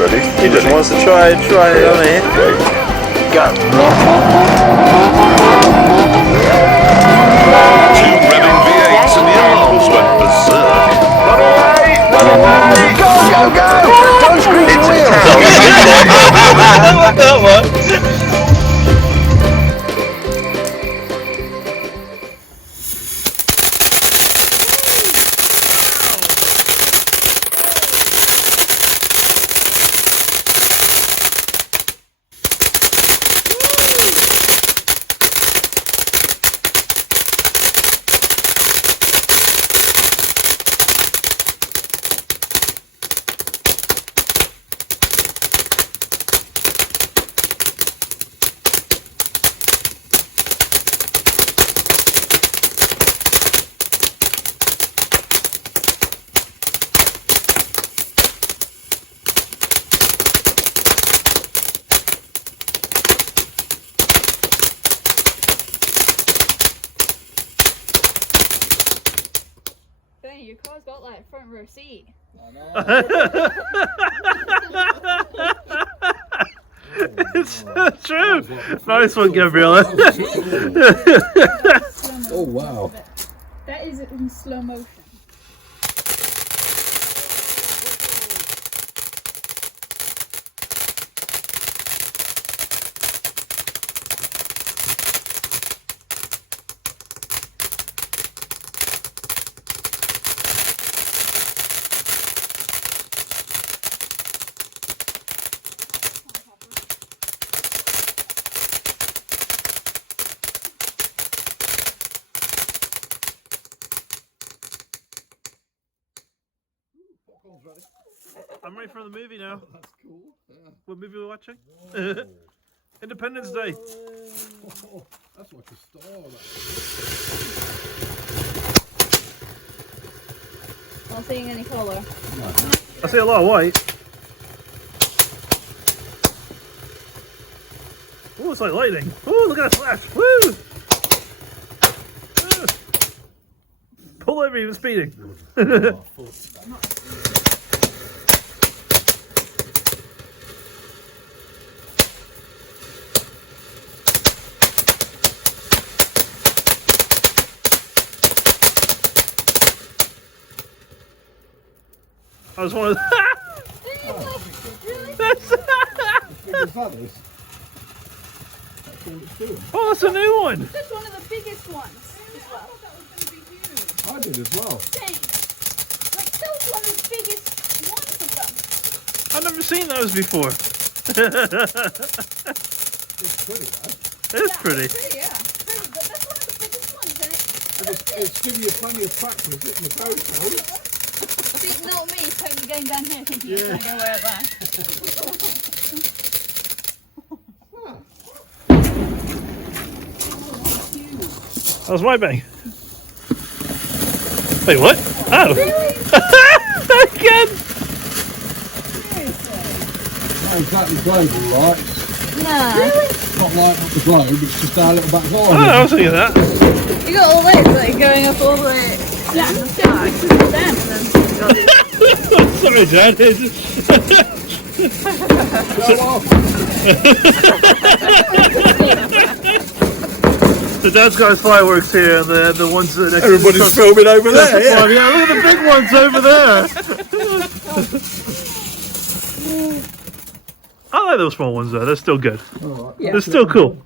ready? He just wants to try it on here. Okay. Go. Two revving V8s and the alarms went berserk. Run away! Run away! Go, go, go! Don't screw your wheels! That one. Your car's got like front row seat. It's true. Nice one, Gabriella. Oh wow. That is in slow motion. I'm ready for the movie now. That's cool. Yeah. What movie are we watching? Independence Day. Oh, that's like a star. Not seeing any colour. I see a lot of white. Oh, it's like lightning. Oh, look at that flash. Woo! Pull over, even speeding. I was one of Oh, that's a new one. That's one of the biggest ones as well. I did as well. Dang. Like, that was one of the biggest ones of them. I've never seen those before. It's pretty, man. It's pretty. Pretty, yeah. Pretty, but that's one of the biggest ones, isn't it? It's giving you plenty of practice in the photo. See, not me totally going down here thinking it's going to go way up there. That was my bang. Wait, what? Oh. Really? Again. Not exactly global, right? Nah. It's not like up the globe, it's just our little back Oh, line. I was thinking that. You got all those like going up all the way down the sky. Damn, then. Sorry, Dad. So Dad's got his fireworks here, and the ones that Everybody's filming over there. Yeah, look at the big ones over there. I like those small ones though. They're still good. All right. Yeah. They're still cool.